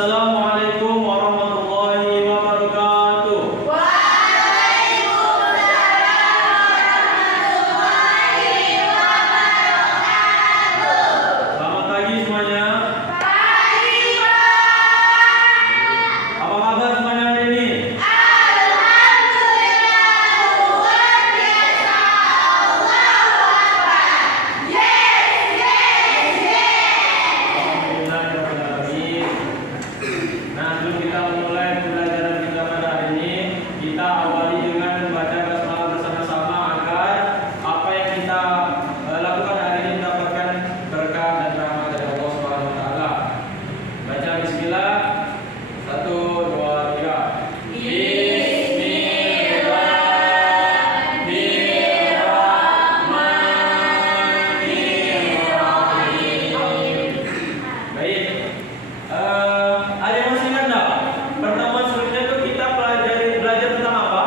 Assalamualaikum warahmatullahi wabarakatuh. Selamat pagi semuanya. Apa kabar semuanya hari ini? Nah, sebelum kita memulai pembelajaran kita pada hari ini, kita awali dengan membaca basmalah bersama-sama agar apa yang kita lakukan hari ini mendapatkan berkah dan rahmat dari Allah Subhanahu wa taala. Baca bismillah. 1 2 3. Baik. Ada yang masih ingat nggak? Pertemuan sebelumnya tuh kita belajar tentang apa?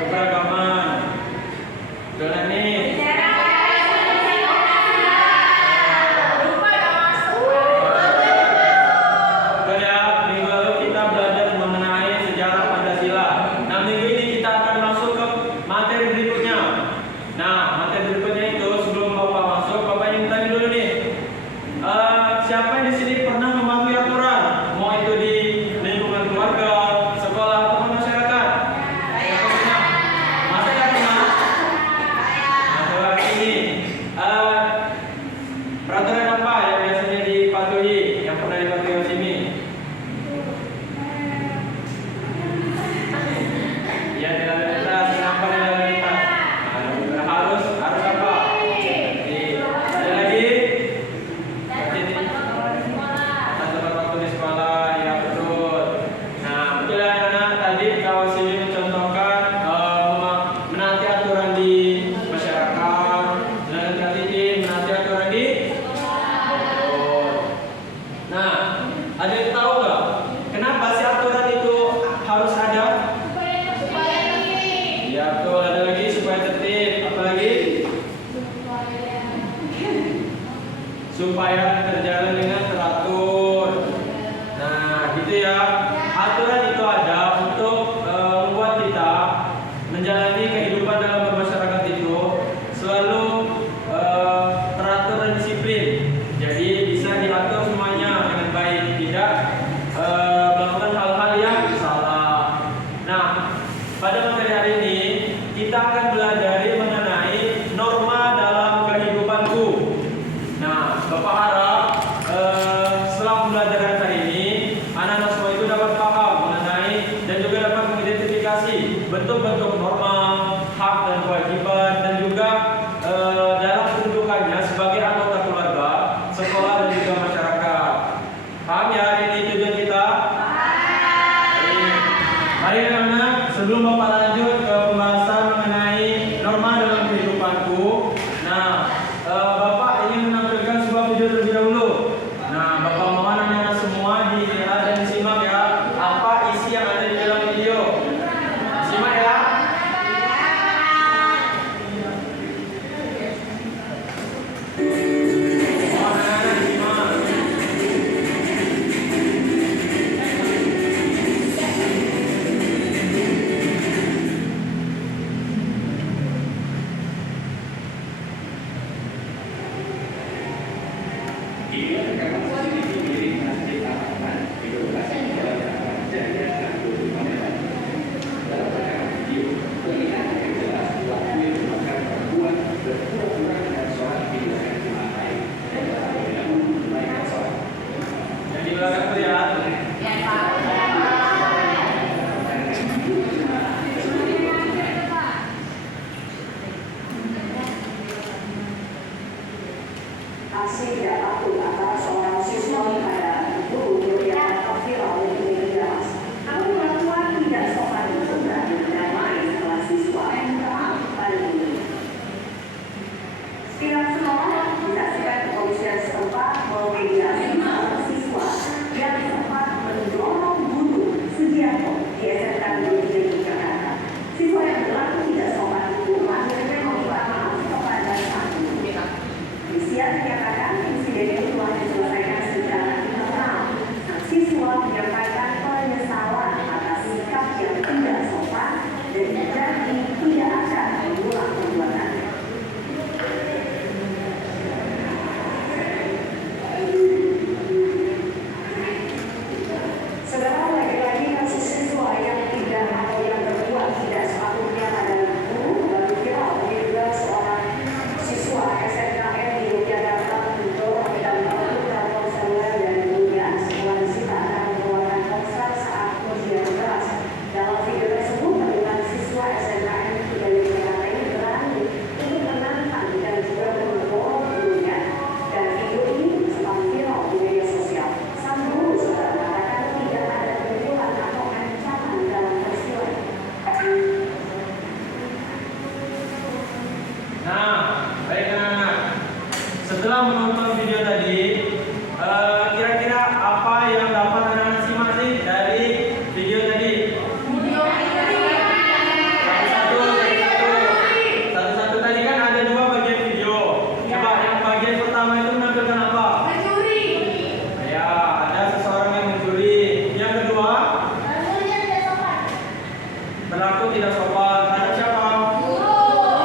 Keberagaman. Dengan ini. Betul ya, minggu lalu kita belajar mengenai sejarah Pancasila. Nah, minggu ini kita akan masuk ke materi berikutnya. Nah, materi berikutnya itu sebelum Bapak masuk, Bapak ingin tanya dulu nih. Siapa yang di sini pernah mematuhi aturan? Mau itu di lingkungan keluarga, sekolah, atau masyarakat? Masa nggak pernah? Nah, coba ini peraturan apa yang biasanya dipatuhi? Yang pernah dipatuhi di sini? Ya, di lalu lintas. Kenapa di lalu lintas? Nah, harus apa? Ada lagi? Tempat waktu di sekolah, ya betul. Nah, betul ya anak. Tadi Kak Wasili mencontohkan menaati aturan di masyarakat, dan Kak Titi menaati aturan di betul. Nah, ada yang tahu nggak kenapa sih aturan itu harus ada? Ya betul. Ada lagi supaya tertib. Apa lagi? Supaya terjalan dengan teratur. Nah, gitu ya. Aturan itu ada untuk membuat kita menjalani kehidupan dalam bermasyarakat itu selalu teratur dan disiplin. Jadi bisa diatur semuanya dengan baik, tidak melakukan hal-hal yang salah. Nah, pada materi hari ini kita akan belajar mengenai norma dalam kehidupanku. Nah, Bapak harap setelah pembelajaran hari ini anak-anak semua itu dapat paham mengenai dan juga dapat mengidentifikasi bentuk-bentuk norma, hak dan kewajiban, dan juga dalam kedudukannya sebagai anggota keluarga, sekolah, dan juga masyarakat. Paham ya hari ini tujuan kita? Mari anak-anak, sebelum Bapak lanjut ke pembahasan mengenai norma dalam kehidupanku. Nah, Bapak ingin menampilkan sebuah video terlebih dahulu. Nah, Bapak mohon anak-anak semua dilihat dan simak ya apa isi yang ada di dalam video. Simak ya. Mohon anak-anak simak. Yang di belakang tuh ya. Aksi tidak patuh antara seorang siswa pada guru yang viral di media massa. Namun perlakuan tidak sopan itu berani berdamai setelah siswa minta maaf pada guru. Pihak sekolah disaksikan kepolisian setempat memediasi seorang siswa yang sempat mendorong guru Sugiarto di SMK Negeri 3 Jakarta. Siswa yang berlaku tidak sopan itu akhirnya meminta maaf kepada sang guru. Polisi menyatakan insiden itu telah diselesaikan secara internal setelah menonton video tadi, kira-kira apa yang dapat anak-anak simak sih dari video tadi? Satu-satu tadi kan ada dua bagian video. Coba yang bagian pertama itu menampilkan apa? Ya, ada seseorang yang mencuri. Yang kedua, berlaku tidak sopan. Terhadap siapa?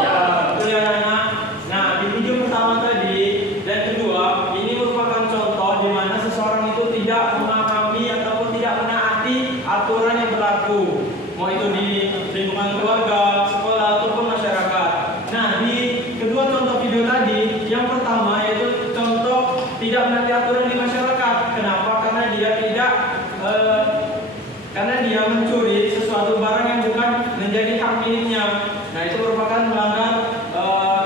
Ya, betul ya anak. Nah, di video pertama tadi dan kedua, ini merupakan contoh di mana seseorang itu tidak memahami ataupun tidak menaati aturan yang berlaku, mau itu di lingkungan keluarga, sekolah ataupun masyarakat. Nah, di kedua contoh video tadi, yang pertama yaitu contoh tidak menaati aturan di masyarakat. Kenapa? Karena dia mencuri sesuatu barang yang bukan menjadi hak miliknya. Nah, itu merupakan melanggar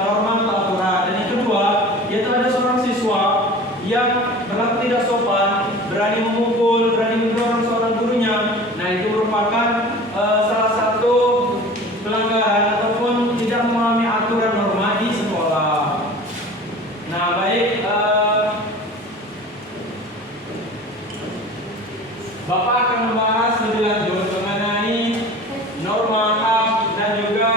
norma atau aturan. Dan yang kedua, yaitu ada seorang siswa yang berlaku tidak sopan, berani memukul, berani mendorong seorang gurunya. Nah, itu merupakan salah satu pelanggaran ataupun tidak memahami aturan norma di sekolah. Nah, baik, Bapak akan membahas lebih lanjut mengenai norma, hak, dan juga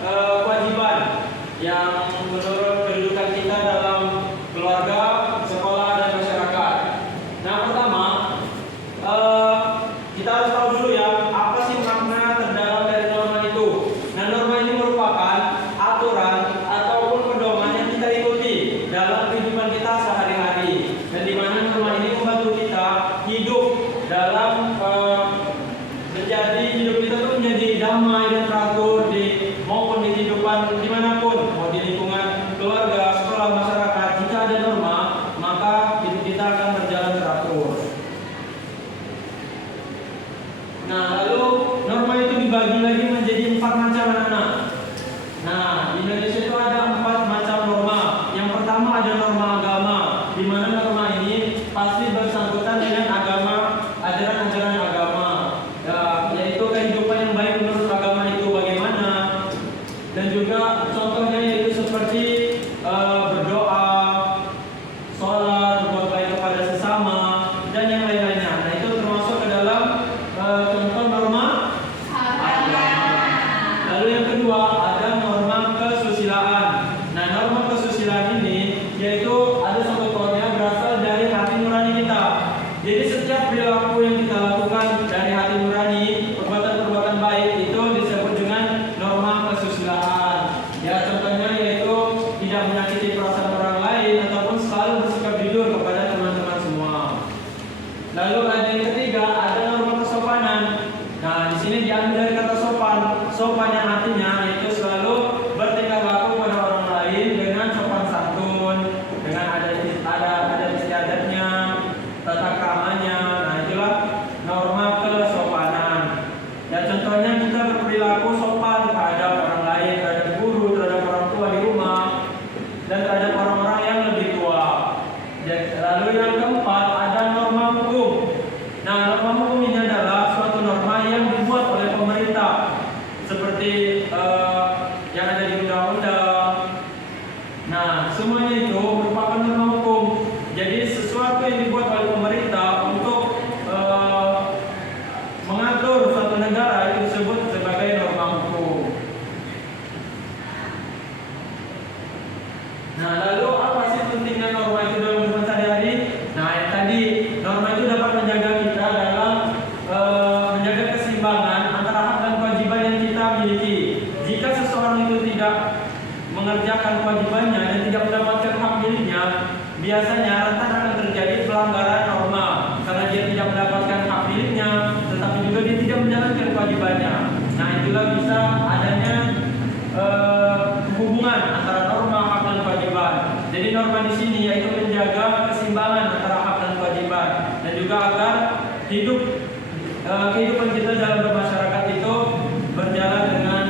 kewajiban yang menurut kedudukan kita dalam keluarga, sekolah, dan masyarakat. Nah, pertama, kita harus tahu dulu ya, apa sih makna terdalam dari norma itu. Nah, norma ini merupakan aturan ataupun pedoman yang kita ikuti dalam kehidupan kita sehari-hari, dan di mana norma ini membantu kita hidup dalam menjadi hidup kita tuh menjadi damai dan teratur maupun di kehidupan dimanapun, mau di lingkungan keluarga, sekolah, masyarakat. Jika ada norma, maka hidup kita akan berjalan teratur. Nah, lalu norma itu dibagi lagi menjadi 4 macam anak-anak. Nah, di Indonesia itu ada 4 macam norma. Yang pertama ada norma agama, di mana norma ini pasti bersangkutan dengan agama, ajaran-ajaran agama, yaitu kehidupan yang baik menurut agama itu bagaimana, dan juga contohnya yaitu seperti berdoa, sholat, berbuat baik kepada sesama, dan yang lain-lainnya. Nah, itu termasuk ke dalam contoh norma agama. Lalu yang kedua ada norma kesusilaan. Nah, norma kesusilaan ini yaitu ada sangkutannya berasal dari hati nurani kita. Jadi setiap perilaku yang kita lakukan dari hati nurani, perbuatan-perbuatan baik itu disebut dengan norma kesusilaan. Ya, contohnya yaitu tidak menyakiti perasaan orang lain ataupun selalu bersikap jujur kepada teman-teman semua. Lalu ada yang ketiga, ada norma kesopanan. Nah, di sini diambil dari kata sopan. Sopan yang artinya yaitu selalu bertingkah laku pada orang lain dengan sopan santun, dengan ada istiadatnya, tata kramanya. Nah, itulah norma kesopanan. Ya, contohnya kita berperilaku sopan terhadap orang lain, terhadap guru, terhadap orang tua di rumah, dan terhadap orang-orang yang lebih tua. Lalu yang keempat ada norma hukum. Nah, norma hukum ini adalah suatu norma yang dibuat oleh pemerintah, seperti yang ada di undang-undang. Nah, semuanya itu merupakan norma hukum. Jadi sesuatu yang dibuat oleh pemerintah untuk mengatur suatu negara itu disebut sebagai norma hukum. Nah, lalu apa sih pentingnya norma itu dalam kehidupan sehari-hari? Nah, yang tadi norma itu dapat menjaga kita dalam menjaga keseimbangan antara hak dan kewajiban yang kita miliki. Jika seseorang itu tidak mengerjakan kewajibannya dan tidak mendapatkan hak miliknya, biasanya rentan akan terjadi pelanggaran norma karena dia tidak mendapatkan hak miliknya, tetapi juga dia tidak menjalankan kewajibannya. Nah, itulah bisa adanya hubungan antara norma, hak dan kewajiban. Jadi norma di sini yaitu menjaga keseimbangan antara hak dan kewajiban, dan juga agar kehidupan kita dalam bermasyarakat itu berjalan dengan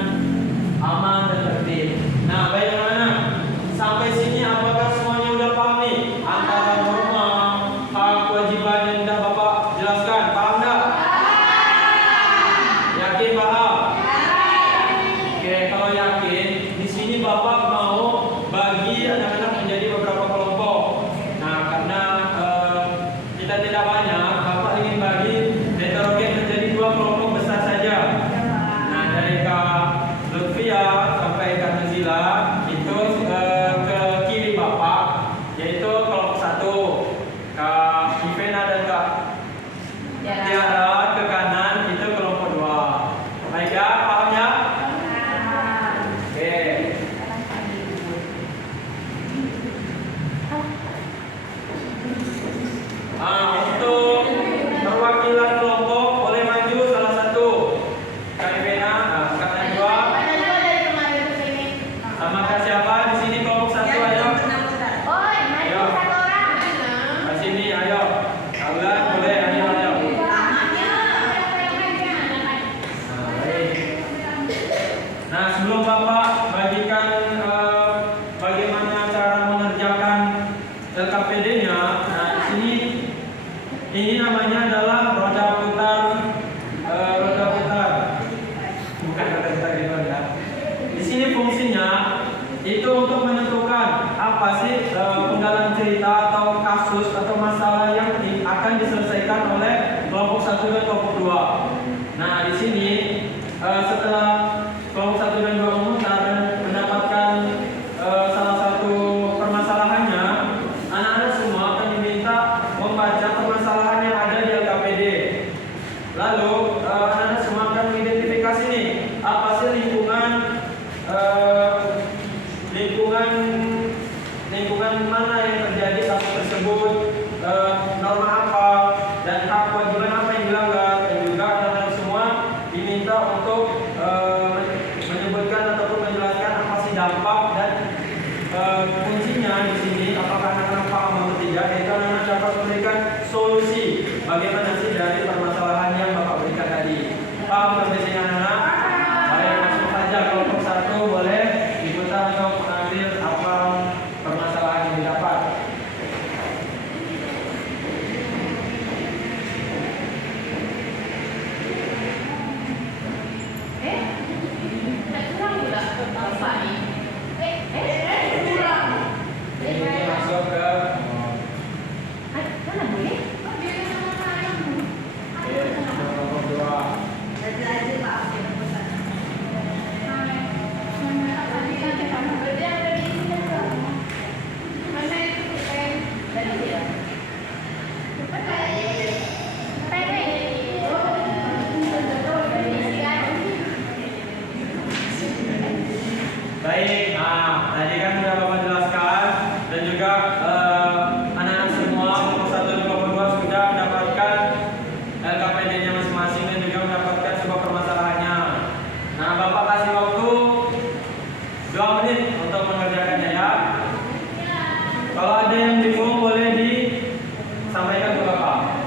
aman dan tertib. Nah, baik anak-anak, sampai sini apakah semuanya udah paham nih antara norma, hak, kewajiban yang sudah Bapak jelaskan? Paham enggak? Yakin paham? Oke, kalau yakin, di sini Bapak mau bagi anak-anak menjadi beberapa kelompok. LKPD-nya. Nah, di sini ini namanya adalah roda putar, bukan roda putar gitu ya. Di sini fungsinya itu untuk menentukan apa sih penggalan cerita atau kasus atau masalah yang akan diselesaikan oleh kelompok 1 dan kelompok 2. Nah, di sini setelah kelompok 1 dan 2 memutar dan mendapatkan salah satu permasalahannya, anak-anak semua akan diminta membaca permasalahan yang ada di LKPD. Lalu anak-anak semua akan mengidentifikasi nih apa sih lingkungan mana yang terjadi kasus tersebut, norma apa dan hak kewajiban apa yang dilanggar, dan juga anak-anak semua diminta untuk menyebutkan ataupun menjelaskan apa sih dampak dan kuncinya di sini apakah anak-anak paham atau tidak, yaitu anak-anak dapat memberikan solusi bagaimana sih dari permasalahan yang Bapak berikan tadi. Paham sampai sini anak-anak? Baik, langsung saja kelompok 1 boleh diputar untuk mengambil apa permasalahan yang didapat. Ini masuk ke kelompok 2. Baik, tadi kan sudah Bapak jelaskan dan juga anak-anak semua kelompok 1 dan kelompok 2 sudah mendapatkan LKPD-nya masing-masing dan juga mendapatkan sebuah permasalahannya. Nah, Bapak kasih waktu 2 menit untuk mengerjakannya ya. Kalau ada yang bingung boleh disampaikan ke Bapak.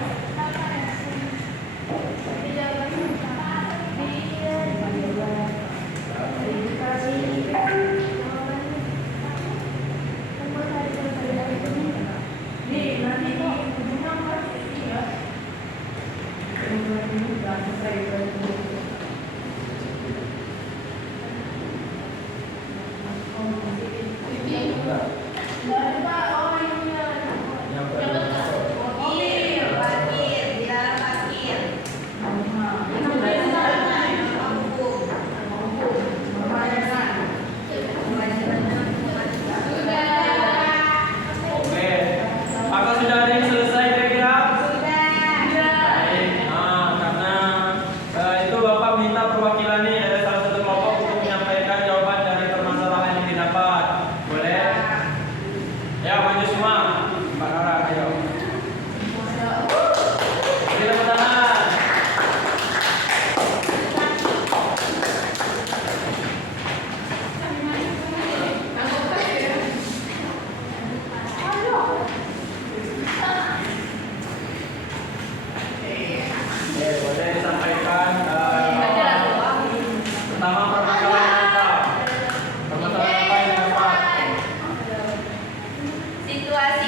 Apakah sudah ada yang selesai kira-kira? Baik. Karena itu Bapak minta perwakilan nih dari salah satu kelompok untuk menyampaikan jawaban dari permasalahan yang didapat. Boleh? Ya, maju semua. Pak Nora, ayo. Beri tepuk tangan. Boleh disampaikan pertama permasalahan apa? Permasalahan apa yang dapat? Situasi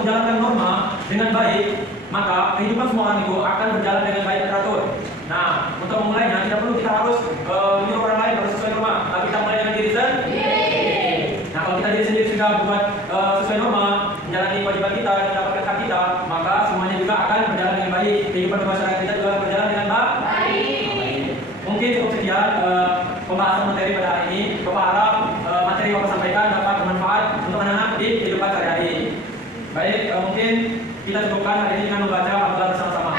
menjalankan norma dengan baik, maka kehidupan semua orang itu akan berjalan dengan baik dan teratur. Nah, untuk memulainya tidak perlu kita harus menyuruh orang lain harus sesuai norma, tapi kita mulai dengan diri sendiri. Nah, kalau kita diri sendiri sudah buat sesuai norma, menjalani kewajiban kita dan mendapatkan hak kita, maka semuanya juga akan berjalan dengan baik. Kehidupan masyarakat kita juga akan berjalan dengan baik. Mungkin cukup sekian pembahasan materi pada hari ini. Bapak harap materi yang Bapak sampaikan dapat bermanfaat untuk anak-anak di kehidupan sehari-hari. Baik, mungkin kita cukupkan hari ini dengan membaca Al-Quran bersama-sama.